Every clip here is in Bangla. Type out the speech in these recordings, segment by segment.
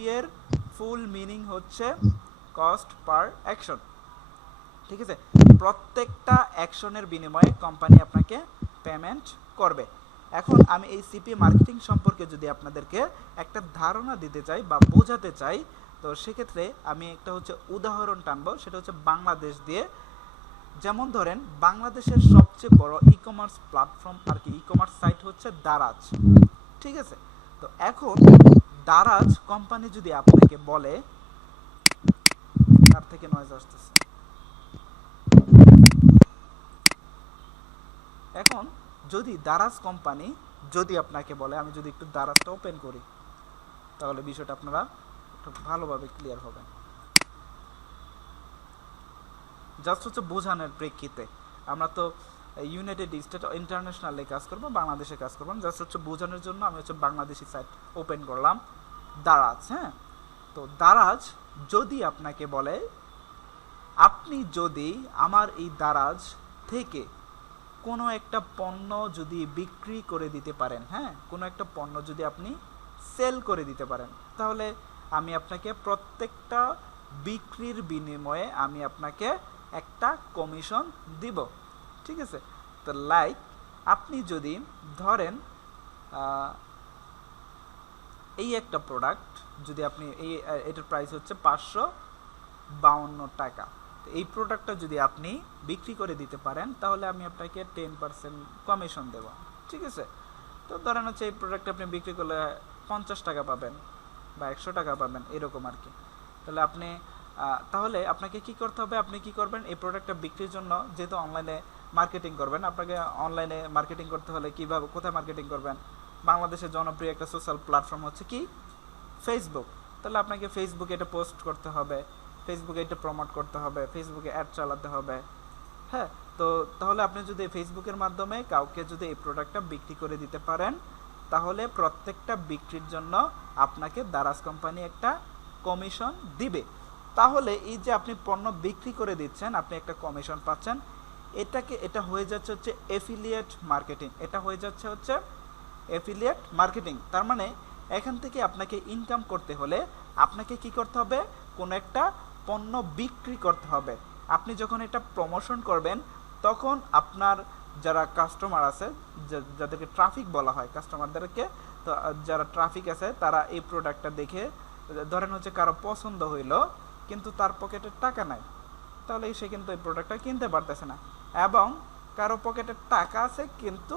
সিপি এর ফুল মিনিং হচ্ছে কস্ট পার অ্যাকশন ঠিক আছে? প্রত্যেকটা অ্যাকশনের বিনিময়ে কোম্পানি আপনাকে পেমেন্ট করবে। এখন আমি এই সিপি মার্কেটিং সম্পর্কে যদি আপনাদেরকে একটা ধারণা দিতে চাই বা বোঝাতে চাই, তো সেক্ষেত্রে আমি একটা হচ্ছে উদাহরণ টানবো, সেটা হচ্ছে বাংলাদেশ দিয়ে। যেমন ধরেন, বাংলাদেশের সবচেয়ে বড় ই কমার্স প্ল্যাটফর্ম আর কি ই কমার্স সাইট হচ্ছে দারাজ। ঠিক আছে? তো এখন দারাজ কোম্পানি যদি আপনাকে বলে, তার থেকে নয়েজ আসতেছে। এখন যদি দারাজ কোম্পানি যদি আপনাকে বলে, আমি যদি একটু দারাজটা ওপেন করি, তাহলে বিষয়টা আপনারা একটু ভালোভাবে ক্লিয়ার হবেন। জাস্ট হচ্ছে বোঝানোর প্রেক্ষিতে। আমরা তো ইউনাইটেড স্টেট ইন্টারন্যাশনালে কাজ করব, বাংলাদেশে কাজ করব। জাস্ট হচ্ছে বোঝানোর জন্য আমি হচ্ছে বাংলাদেশি সাইট ওপেন করলাম। দারাজ হ্যাঁ? তো দারাজ যদি আপনাকে বলে, আপনি যদি আমার এই দারাজ থেকে কোনো একটা পণ্য যদি বিক্রি করে দিতে পারেন হ্যাঁ? কোনো একটা পণ্য যদি আপনি সেল করে দিতে পারেন, তাহলে আমি আপনাকে প্রত্যেকটা বিক্রির বিনিময়ে আমি আপনাকে একটা কমিশন দিব। ঠিক আছে? তো লাইক আপনি যদি ধরেন এই একটা প্রোডাক্ট যদি আপনি এই এটার প্রাইস হচ্ছে পাঁচশো বাউন্ন টাকা। এই প্রোডাক্টটা যদি আপনি বিক্রি করে দিতে পারেন, তাহলে আমি আপনাকে টেন পার্সেন্ট কমিশন দেব। ঠিক আছে? তো ধরেন হচ্ছে এই প্রোডাক্ট আপনি বিক্রি করলে পঞ্চাশ টাকা পাবেন বা একশো টাকা পাবেন, এরকম আর কি। তাহলে আপনি তাহলে আপনাকে কি করতে হবে? আপনি কি করবেন? এই প্রোডাক্টটা বিক্রির জন্য যেহেতু অনলাইনে মার্কেটিং করবেন, আপনাকে অনলাইনে মার্কেটিং করতে হলে কীভাবে, কোথায় মার্কেটিং করবেন? বাংলাদেশের জনপ্রিয় একটা সোশ্যাল প্ল্যাটফর্ম হচ্ছে কি? ফেসবুক তাহলে আপনাকে ফেসবুকে এটা পোস্ট করতে হবে ফেসবুকে এটা প্রমোট করতে হবে ফেসবুকে অ্যাড চালাতে হবে। হ্যাঁ? তো তাহলে আপনি যদি ফেসবুকের মাধ্যমে কাউকে যদি এই প্রোডাক্টটা বিক্রি করে দিতে পারেন, তাহলে প্রত্যেকটা বিক্রির জন্য আপনাকে দারাজ কোম্পানি একটা কমিশন দিবে। তাহলে এই যে আপনি পণ্য বিক্রি করে দিচ্ছেন, আপনি একটা কমিশন পাচ্ছেন, এটাকে, এটা হয়ে যাচ্ছে হচ্ছে এফিলিয়েট মার্কেটিং এটা হয়ে যাচ্ছে হচ্ছে এফিলিয়েট মার্কেটিং তার মানে এখান থেকে আপনাকে ইনকাম করতে হলে আপনাকে কি করতে হবে? কোনো একটা পণ্য বিক্রি করতে হবে। আপনি যখন এটা প্রমোশন করবেন, তখন আপনার যারা কাস্টমার আছে যাদেরকে ট্রাফিক বলা হয় কাস্টমারদেরকে তো, যারা ট্রাফিক আছে, তারা এই প্রোডাক্টটা দেখে, ধরেন হচ্ছে কারও পছন্দ হইল কিন্তু তার পকেটে টাকা নাই। তাহলে সে কিন্তু এই প্রোডাক্টটা কিনতে পারতেছে না। এবং কারও পকেটে টাকা আছে, কিন্তু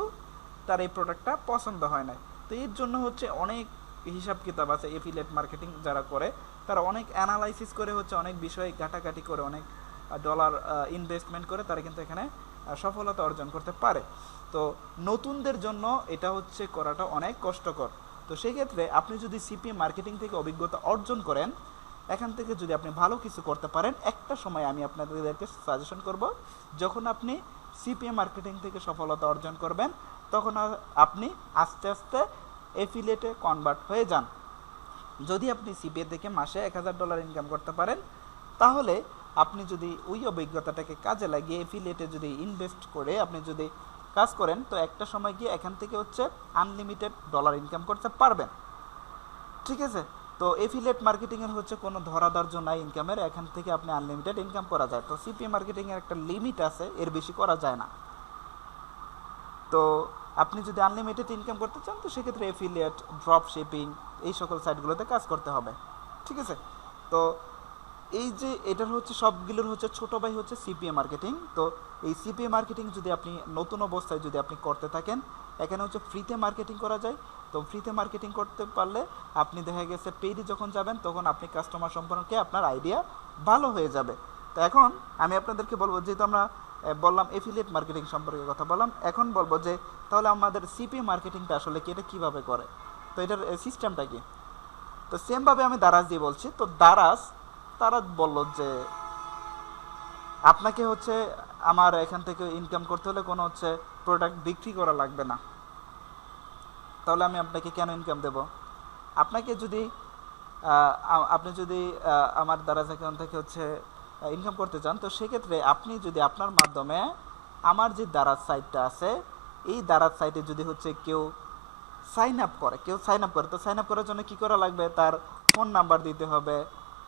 তার এই প্রোডাক্টটা পছন্দ হয় না তো এর জন্য হচ্ছে অনেক হিসাব কিতাব আছে এফিলেট মার্কেটিং যারা করে, তারা অনেক অ্যানালাইসিস করে হচ্ছে, অনেক বিষয় ঘাটাঘাটি করে, অনেক ডলার ইনভেস্টমেন্ট করে তারা কিন্তু এখানে সফলতা অর্জন করতে পারে। তো নতুনদের জন্য এটা হচ্ছে করাটা অনেক কষ্টকর। তো সেক্ষেত্রে আপনি যদি সিপি মার্কেটিং থেকে অভিজ্ঞতা অর্জন করেন এখান থেকে যদি আপনি ভালো কিছু করতে পারেন, একটা সময় আমি আপনাদেরকে সাজেশন করব, যখন আপনি সিপিএ মার্কেটিং থেকে সফলতা অর্জন করবেন, তখন আপনি আস্তে আস্তে এফিলেটে কনভার্ট হয়ে যান। যদি আপনি সিপিএ থেকে মাসে এক হাজার ডলার ইনকাম করতে পারেন, তাহলে আপনি যদি ওই অভিজ্ঞতাটাকে কাজে লাগিয়ে এফিলিয়েটে যদি ইনভেস্ট করে আপনি যদি কাজ করেন, তো একটা সময় গিয়ে এখান থেকে হচ্ছে আনলিমিটেড ডলার ইনকাম করতে পারবেন। ঠিক আছে? তো এফিলিয়েট মার্কেটিংয়ের হচ্ছে কোনো ধরাধার্য নাই ইনকামের এখান থেকে আপনি আনলিমিটেড ইনকাম করা যায়। তো সিপি মার্কেটিংয়ের একটা লিমিট আছে, এর বেশি করা যায় না। তো আপনি যদি আনলিমিটেড ইনকাম করতে চান, তো সেক্ষেত্রে এফিলিয়েট ড্রপ শিপিং এই সকল সাইটগুলোতে কাজ করতে হবে। ঠিক আছে? তো এই যে এটার হচ্ছে সবগুলোর হচ্ছে ছোট ভাই হচ্ছে সিপিএ মার্কেটিং তো এই সিপিএ মার্কেটিং যদি আপনি নতুন অবস্থায় যদি আপনি করতে থাকেন, এখানে হচ্ছে ফ্রিতে মার্কেটিং করা যায়। তো ফ্রিতে মার্কেটিং করতে পারলে আপনি দেখা গেছে পেইডে যখন যাবেন, তখন আপনি কাস্টমার সম্পর্কে আপনার আইডিয়া ভালো হয়ে যাবে। তো এখন আমি আপনাদেরকে বলব, যেহেতু আমরা বললাম এফিলিয়েট মার্কেটিং সম্পর্কে কথা বললাম, এখন বলব যে তাহলে আমাদের সিপি মার্কেটিংটা আসলে কি, এটা কীভাবে করে? তো এটার সিস্টেমটা কি? তো সেমভাবে আমি দারাজ দিয়ে বলছি, তো দারাজ তারা বলল যে, আপনাকে হচ্ছে আমার এখান থেকে ইনকাম করতে হলে কোনো হচ্ছে প্রোডাক্ট বিক্রি করা লাগবে না। তাহলে আমি আপনাকে কেন ইনকাম দেব? আপনাকে যদি আপনি যদি আমার দারাজ অ্যাকাউন্ট থেকে হচ্ছে ইনকাম করতে চান, তো সেক্ষেত্রে আপনি যদি আপনার মাধ্যমে আমার যে দারাজ সাইটটা আছে, এই দারাজ সাইটে যদি হচ্ছে কেউ সাইন আপ করে, কেউ সাইন আপ করে, তো সাইন আপ করার জন্য কি করা লাগবে? তার ফোন নাম্বার দিতে হবে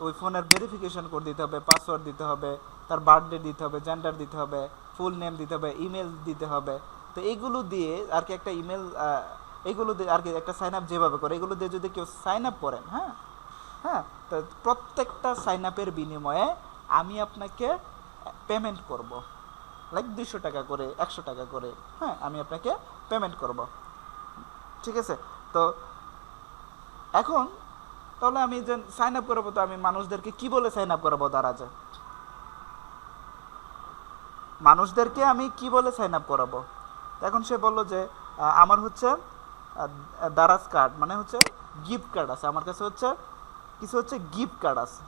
ওই ফোনের ভেরিফিকেশন কোড দিতে হবে পাসওয়ার্ড দিতে হবে, তার বার্থডে দিতে হবে জেন্ডার দিতে হবে ফুল নেম দিতে হবে ইমেল দিতে হবে। তো এইগুলো দিয়ে আর কি একটা ইমেল এইগুলো দিয়ে আর কি একটা সাইন আপ যেভাবে করে, এগুলো দিয়ে যদি কেউ সাইন আপ করেন হ্যাঁ? হ্যাঁ তো প্রত্যেকটা সাইন আপের বিনিময়ে আমি আপনাকে পেমেন্ট করব। লাইক দুশো টাকা করে, একশো টাকা করে হ্যাঁ আমি আপনাকে পেমেন্ট করব। ঠিক আছে? তো এখন তাহলে আমি যে সাইন আপ করাবো তো আমি মানুষদেরকে কি বলে সাইন আপ করাবো দারাজে মানুষদেরকে আমি কি বলে সাইন আপ করাবো? এখন সে বলল যে আমার হচ্ছে দারাজ কার্ড মানে হচ্ছে গিফট কার্ড আছে। আমার কাছে হচ্ছে, কিছু হচ্ছে গিফট কার্ড আছে।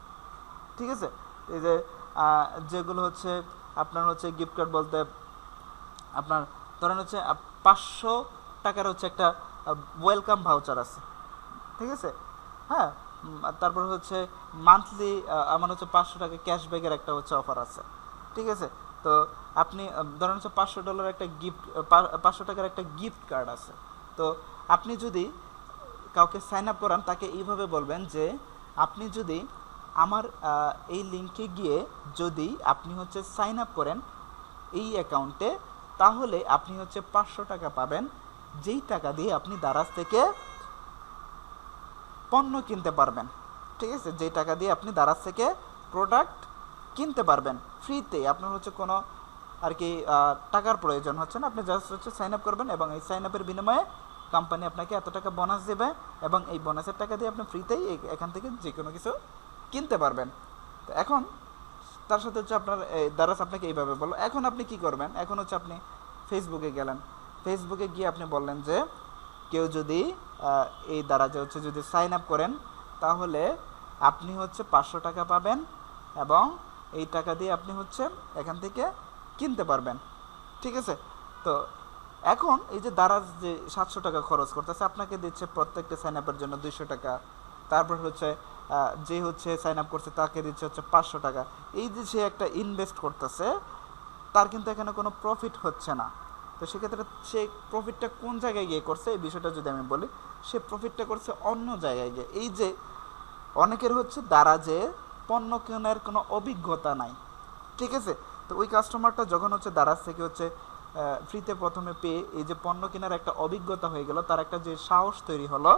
ঠিক আছে? এই যে যেগুলো হচ্ছে আপনার হচ্ছে গিফট কার্ড বলতে, আপনার ধরেন হচ্ছে পাঁচশো টাকার হচ্ছে একটা ওয়েলকাম ভাউচার আছে। ঠিক আছে? হ্যাঁ তারপর হচ্ছে মান্থলি আমার হচ্ছে পাঁচশো টাকা ক্যাশব্যাকের একটা হচ্ছে অফার আছে। ঠিক আছে? তো আপনি ধরেন হচ্ছে পাঁচশো ডলার একটা গিফট পাঁচশো টাকার একটা গিফট কার্ড আছে। তো আপনি যদি কাউকে সাইন আপ করান, তাকে এইভাবে বলবেন যে, আপনি যদি আমার এই লিঙ্কে গিয়ে যদি আপনি হচ্ছে সাইন আপ করেন এই অ্যাকাউন্টে তাহলে আপনি হচ্ছে পাঁচশো টাকা পাবেন, যেই টাকা দিয়ে আপনি দারাজ থেকে পণ্য কিনতে পারবেন। ঠিক আছে? যেই টাকা দিয়ে আপনি দারাজ থেকে প্রোডাক্ট কিনতে পারবেন। ফ্রিতে আপনার হচ্ছে কোনো আর কি টাকার প্রয়োজন হচ্ছে না। আপনি জাস্ট হচ্ছে সাইন আপ করবেন এবং এই সাইন আপের বিনিময়ে কোম্পানি আপনাকে এত টাকা বোনাস দেবে এবং এই বোনাসের টাকা দিয়ে আপনি ফ্রিতেই এখান থেকে যে কোনো কিছু কিনতে পারবেন। তো এখন তার সাথে হচ্ছে আপনার দারাজ আপনাকে এইভাবে বলল, এখন আপনি কি করবেন? এখন হচ্ছে আপনি ফেসবুকে গেলেন। ফেসবুকে গিয়ে আপনি বললেন যে কেউ যদি এই দারাজে হচ্ছে যদি সাইন আপ করেন, তাহলে আপনি হচ্ছে পাঁচশো টাকা পাবেন এবং এই টাকা দিয়ে আপনি হচ্ছে এখান থেকে কিনতে পারবেন। ঠিক আছে? তো এখন এই যে দারাজ যে সাতশো টাকা খরচ করতেছে, আপনাকে দিচ্ছে প্রত্যেকটা সাইন আপের জন্য দুইশো টাকা। তারপর হচ্ছে যে হচ্ছে সাইন আপ করছে, তাকে দিচ্ছে হচ্ছে পাঁচশো টাকা। এই যে সে একটা ইনভেস্ট করতেছে, তার কিন্তু এখানে কোনো প্রফিট হচ্ছে না। তো সেক্ষেত্রে সে প্রফিটটা কোন জায়গায় গিয়ে করছে? এই বিষয়টা যদি আমি বলি, সে প্রফিটটা করছে অন্য জায়গায় গিয়ে। এই যে অনেকের হচ্ছে দ্বারা যে পণ্য কেনার কোনো অভিজ্ঞতা নাই। ঠিক আছে? তো ওই কাস্টমারটা যখন হচ্ছে দারাজ থেকে হচ্ছে ফ্রিতে প্রথমে পেয়ে এই যে পণ্য কেনার একটা অভিজ্ঞতা হয়ে গেল, তার একটা যে সাহস তৈরি হলো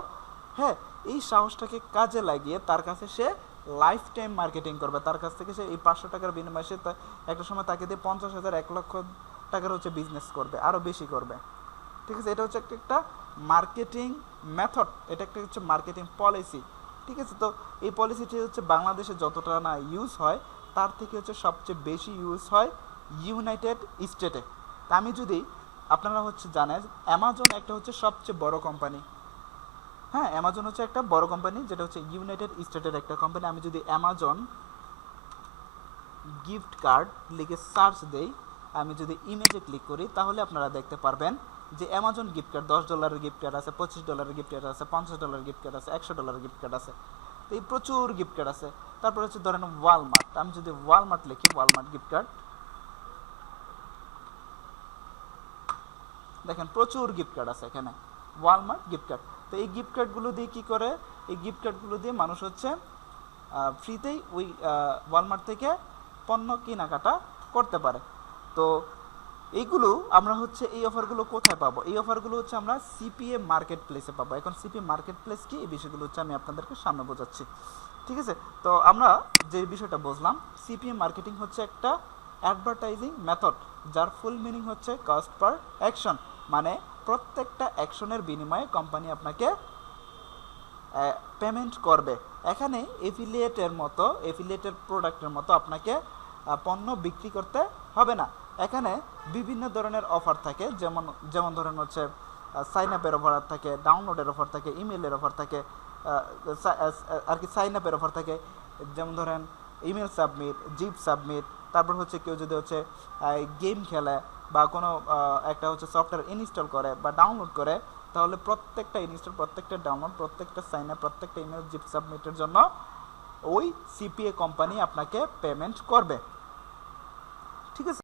হ্যাঁ এই সাহসটাকে কাজে লাগিয়ে তার কাছে সে লাইফ টাইম মার্কেটিং করবে। তার কাছ থেকে সে এই পাঁচশো টাকার বিনিময়ে সে একটা সময় তাকে দিয়ে পঞ্চাশ হাজার, এক লক্ষ টাকার হচ্ছে বিজনেস করবে আরও বেশি করবে। ঠিক আছে? এটা হচ্ছে একটা মার্কেটিং মেথড এটা একটা হচ্ছে মার্কেটিং পলিসি ঠিক আছে? তো এই পলিসিটি হচ্ছে বাংলাদেশে যতটা না ইউজ হয়, তার থেকে হচ্ছে সবচেয়ে বেশি ইউজ হয় ইউনাইটেড স্টেটে আমি যদি আপনারা হচ্ছে জানেন অ্যামাজন একটা হচ্ছে সবচেয়ে বড় কোম্পানি হ্যাঁ অ্যামাজন হচ্ছে একটা বড় কোম্পানি যেটা হচ্ছে ইউনাইটেড স্টেটের একটা কোম্পানি আমি যদি অ্যামাজন গিফট কার্ড লিখে সার্চ দেই আমি যদি ইমেজে ক্লিক করি, তাহলে আপনারা দেখতে পারবেন যে অ্যামাজন গিফট কার্ড দশ ডলারের গিফট কার্ড আছে, পঁচিশ ডলারের গিফট কার্ড আছে, পঞ্চাশ ডলারের গিফট কার্ড আছে, একশো ডলারের গিফট কার্ড আছে। তো এই প্রচুর গিফট কার্ড আছে। তারপর হচ্ছে ধরেন ওয়ালমার্ট আমি যদি ওয়ালমার্ট লিখি ওয়ালমার্ট গিফট কার্ড দেখেন প্রচুর গিফট কার্ড আছে এখানে। ওয়ালমার্ট গিফট কার্ড তো এই গিফট কার্ডগুলো দিয়ে কি করে? এই গিফট কার্ডগুলো দিয়ে মানুষ হচ্ছে ফ্রিতেই ওই ওয়ালমার্ট থেকে পণ্য কেনাকাটা করতে পারে। তো এইগুলো আমরা হচ্ছে এই অফারগুলো কোথায় পাবো? এই অফারগুলো হচ্ছে আমরা সিপিএ মার্কেট প্লেসে পাবো। এখন সিপিএ মার্কেট প্লেস কি? এই বিষয়গুলো হচ্ছে আমি আপনাদেরকে সামনে বোঝাচ্ছি। ঠিক আছে? তো আমরা যে বিষয়টা বুঝলাম সিপিএ মার্কেটিং হচ্ছে একটা অ্যাডভার্টাইজিং মেথড যার ফুল মিনিং হচ্ছে কস্ট পার অ্যাকশন মানে প্রত্যেকটা অ্যাকশনের বিনিময়ে কোম্পানি আপনাকে পেমেন্ট করবে। এখানে এফিলিয়েটের মতো এফিলিয়েটের প্রোডাক্টের মতো আপনাকে পণ্য বিক্রি করতে হবে না। এখানে বিভিন্ন ধরনের অফার থাকে, যেমন যেমন ধরেন হচ্ছে সাইন আপের অফার থাকে ডাউনলোডের অফার থাকে ইমেলের অফার থাকে আর কি সাইন আপের অফার থাকে, যেমন ধরেন ইমেল সাবমিট জিপ সাবমিট তারপর হচ্ছে কেউ যদি হচ্ছে গেম খেলে বা কোনো একটা হচ্ছে সফটওয়্যার ইনস্টল করে বা ডাউনলোড করে, তাহলে প্রত্যেকটা ইনস্টল প্রত্যেকটা ডাউনলোড প্রত্যেকটা সাইন আপ প্রত্যেকটা ইমেল জিপ সাবমিটের জন্য ওই সিপিএ কোম্পানি আপনাকে পেমেন্ট করবে।